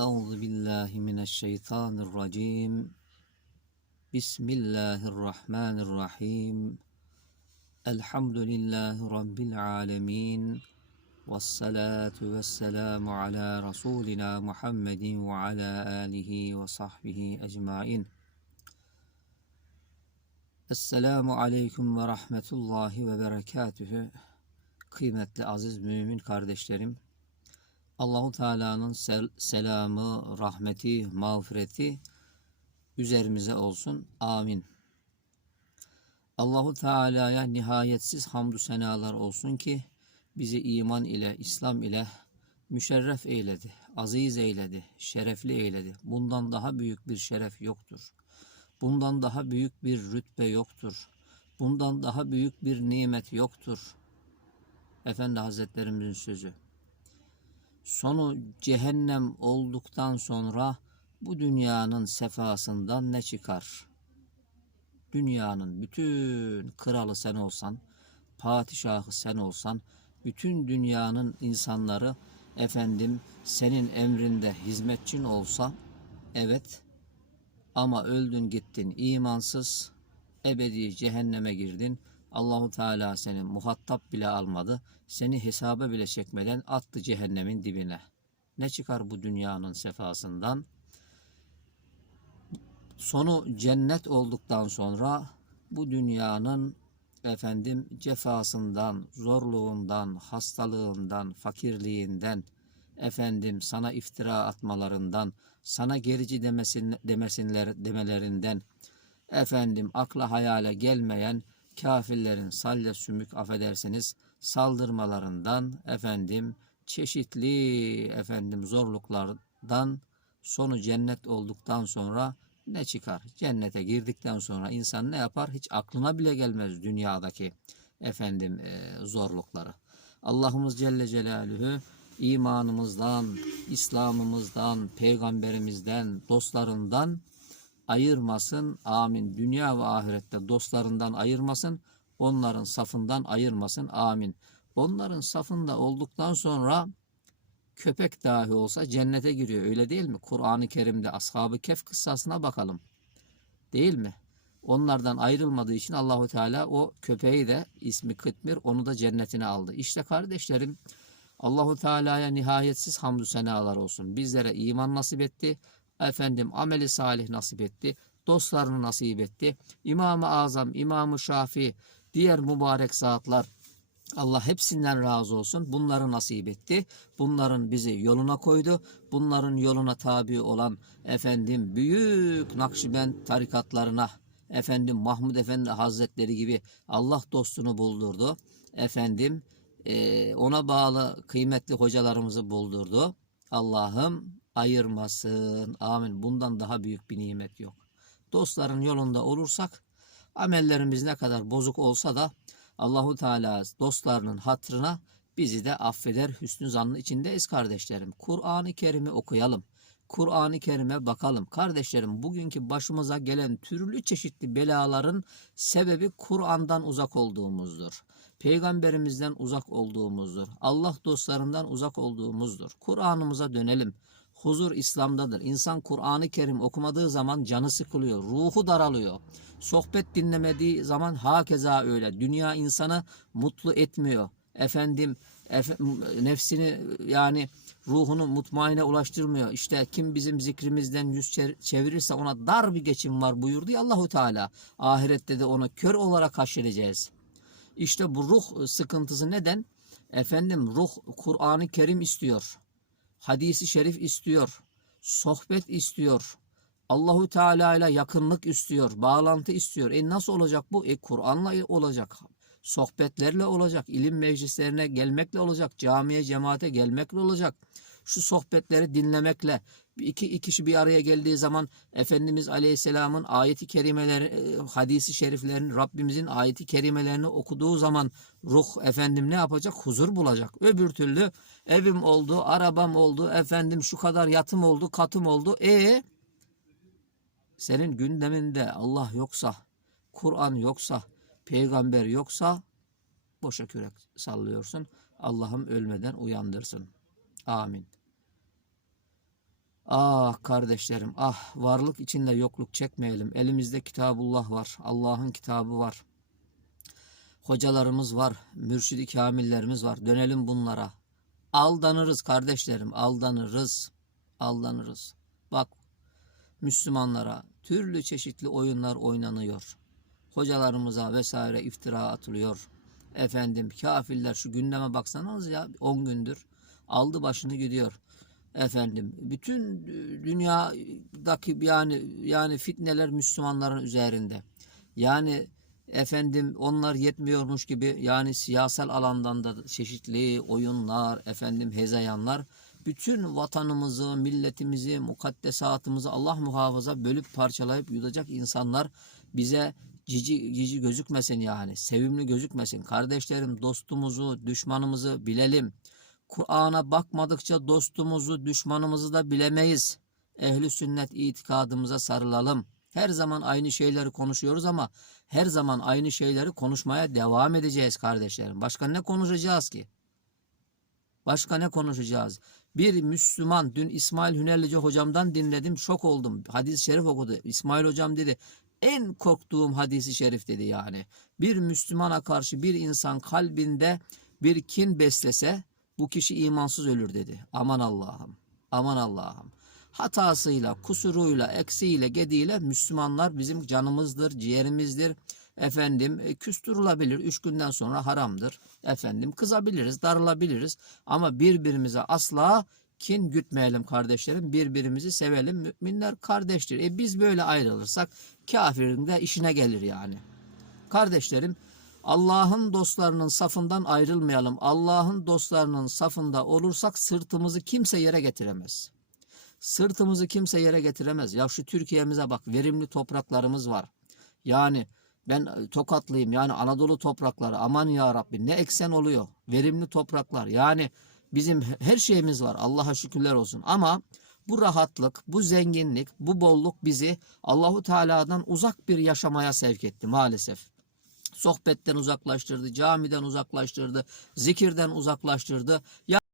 Euzu billahi mineşşeytanirracim. Bismillahirrahmanirrahim. Elhamdülillahi rabbil alamin. Ves salatu vesselamu ala rasulina Muhammedin ve ala alihi ve sahbihi ecmaîn. Esselamu aleyküm ve rahmetullahi ve berekatühü. Kıymetli aziz mümin kardeşlerim, Allahu Teala'nın sel selamı, rahmeti, mağfireti üzerimize olsun. Amin. Allahu Teala'ya nihayetsiz hamdü senalar olsun ki bizi iman ile, İslam ile müşerref eyledi, aziz eyledi, şerefli eyledi. Bundan daha büyük bir şeref yoktur. Bundan daha büyük bir rütbe yoktur. Bundan daha büyük bir nimet yoktur. Efendi Hazretlerimizin sözü. Sonu cehennem olduktan sonra bu dünyanın sefasından ne çıkar? Dünyanın bütün kralı sen olsan, padişahı sen olsan, bütün dünyanın insanları efendim senin emrinde hizmetçin olsa, evet ama öldün gittin imansız, ebedi cehenneme girdin. Allahu Teala seni muhatap bile almadı. Seni hesaba bile çekmeden attı cehennemin dibine. Ne çıkar bu dünyanın sefasından? Sonu cennet olduktan sonra bu dünyanın efendim cefasından, zorluğundan, hastalığından, fakirliğinden, efendim sana iftira atmalarından, sana gerici demesin, demesinler demelerinden, efendim akla hayale gelmeyen kafirlerin salya sümük affedersiniz saldırmalarından efendim çeşitli efendim zorluklardan sonu cennet olduktan sonra ne çıkar? Cennete girdikten sonra insan ne yapar? Hiç aklına bile gelmez dünyadaki efendim e, zorlukları. Allah'ımız Celle Celaluhu imanımızdan, İslam'ımızdan, peygamberimizden, dostlarından ayırmasın. Amin. Dünya ve ahirette dostlarından ayırmasın. Onların safından ayırmasın. Amin. Onların safında olduktan sonra köpek dahi olsa cennete giriyor. Öyle değil mi? Kur'an-ı Kerim'de Ashab-ı Kehf kıssasına bakalım. Değil mi? Onlardan ayrılmadığı için Allahu Teala o köpeği de ismi Kıtmir onu da cennetine aldı. İşte kardeşlerim Allahu Teala'ya nihayetsiz hamdü senalar olsun. Bizlere iman nasip etti. Efendim ameli salih nasip etti. Dostlarını nasip etti. İmam-ı Azam, İmam-ı Şafii, diğer mübarek zatlar Allah hepsinden razı olsun. Bunları nasip etti. Bunların bizi yoluna koydu. Bunların yoluna tabi olan efendim büyük Nakşibend tarikatlarına efendim Mahmud Efendi Hazretleri gibi Allah dostunu buldurdu. Efendim ona bağlı kıymetli hocalarımızı buldurdu. Allah'ım ayırmasın. Amin. Bundan daha büyük bir nimet yok. Dostların yolunda olursak amellerimiz ne kadar bozuk olsa da Allahu Teala dostlarının hatrına bizi de affeder. Hüsnü zannı içindeyiz kardeşlerim. Kur'an-ı Kerim'i okuyalım. Kur'an-ı Kerim'e bakalım. Kardeşlerim bugünkü başımıza gelen türlü çeşitli belaların sebebi Kur'an'dan uzak olduğumuzdur. Peygamberimizden uzak olduğumuzdur. Allah dostlarından uzak olduğumuzdur. Kur'an'ımıza dönelim. Huzur İslam'dadır. İnsan Kur'an-ı Kerim okumadığı zaman canı sıkılıyor, ruhu daralıyor. Sohbet dinlemediği zaman hakeza öyle. Dünya insanı mutlu etmiyor. Efendim efe, nefsini yani ruhunu mutmaine ulaştırmıyor. İşte kim bizim zikrimizden yüz çevirirse ona dar bir geçim var buyurdu ya Allahu Teala. Ahirette de onu kör olarak haşredeceğiz. İşte bu ruh sıkıntısı neden? Efendim ruh Kur'an-ı Kerim istiyor. Hadisi şerif istiyor. Sohbet istiyor. Allahu Teala ile yakınlık istiyor. Bağlantı istiyor. E nasıl olacak bu? E Kur'an'la olacak. Sohbetlerle olacak. ilim meclislerine gelmekle olacak. Camiye, cemaate gelmekle olacak. Şu sohbetleri dinlemekle, iki, iki kişi bir araya geldiği zaman Efendimiz Aleyhisselam'ın ayeti kerimeleri, e, hadisi şeriflerini, Rabbimizin ayeti kerimelerini okuduğu zaman ruh efendim ne yapacak? Huzur bulacak. Öbür türlü evim oldu, arabam oldu, efendim şu kadar yatım oldu, katım oldu. E senin gündeminde Allah yoksa, Kur'an yoksa, peygamber yoksa boşa kürek sallıyorsun. Allah'ım ölmeden uyandırsın. Amin. Ah kardeşlerim ah varlık içinde yokluk çekmeyelim. Elimizde kitabullah var. Allah'ın kitabı var. Hocalarımız var. Mürşidi kamillerimiz var. Dönelim bunlara. Aldanırız kardeşlerim. Aldanırız. Aldanırız. Bak Müslümanlara türlü çeşitli oyunlar oynanıyor. Hocalarımıza vesaire iftira atılıyor. Efendim kafirler şu gündeme baksanız ya 10 gündür aldı başını gidiyor. Efendim bütün dünyadaki yani yani fitneler Müslümanların üzerinde. Yani efendim onlar yetmiyormuş gibi yani siyasal alandan da çeşitli oyunlar, efendim hezeyanlar bütün vatanımızı, milletimizi, mukaddesatımızı Allah muhafaza bölüp parçalayıp yutacak insanlar bize cici, cici gözükmesin yani. Sevimli gözükmesin. Kardeşlerim dostumuzu, düşmanımızı bilelim. Kur'an'a bakmadıkça dostumuzu, düşmanımızı da bilemeyiz. Ehli sünnet itikadımıza sarılalım. Her zaman aynı şeyleri konuşuyoruz ama her zaman aynı şeyleri konuşmaya devam edeceğiz kardeşlerim. Başka ne konuşacağız ki? Başka ne konuşacağız? Bir Müslüman dün İsmail Hünerlice hocamdan dinledim şok oldum. Hadis-i şerif okudu. İsmail hocam dedi en korktuğum hadisi şerif dedi yani. Bir Müslümana karşı bir insan kalbinde bir kin beslese bu kişi imansız ölür dedi. Aman Allah'ım. Aman Allah'ım. Hatasıyla, kusuruyla, eksiğiyle, gediğiyle Müslümanlar bizim canımızdır, ciğerimizdir. Efendim e, küstürülebilir. Üç günden sonra haramdır. Efendim kızabiliriz, darılabiliriz. Ama birbirimize asla kin gütmeyelim kardeşlerim. Birbirimizi sevelim. Müminler kardeştir. E biz böyle ayrılırsak kafirin de işine gelir yani. Kardeşlerim Allah'ın dostlarının safından ayrılmayalım. Allah'ın dostlarının safında olursak sırtımızı kimse yere getiremez. Sırtımızı kimse yere getiremez. Ya şu Türkiye'mize bak verimli topraklarımız var. Yani ben e, Tokatlıyım yani Anadolu toprakları aman ya Rabbi ne eksen oluyor. Verimli topraklar yani bizim her şeyimiz var Allah'a şükürler olsun ama bu rahatlık, bu zenginlik, bu bolluk bizi Allahu Teala'dan uzak bir yaşamaya sevk etti maalesef. Sohbetten uzaklaştırdı, camiden uzaklaştırdı, zikirden uzaklaştırdı. Ya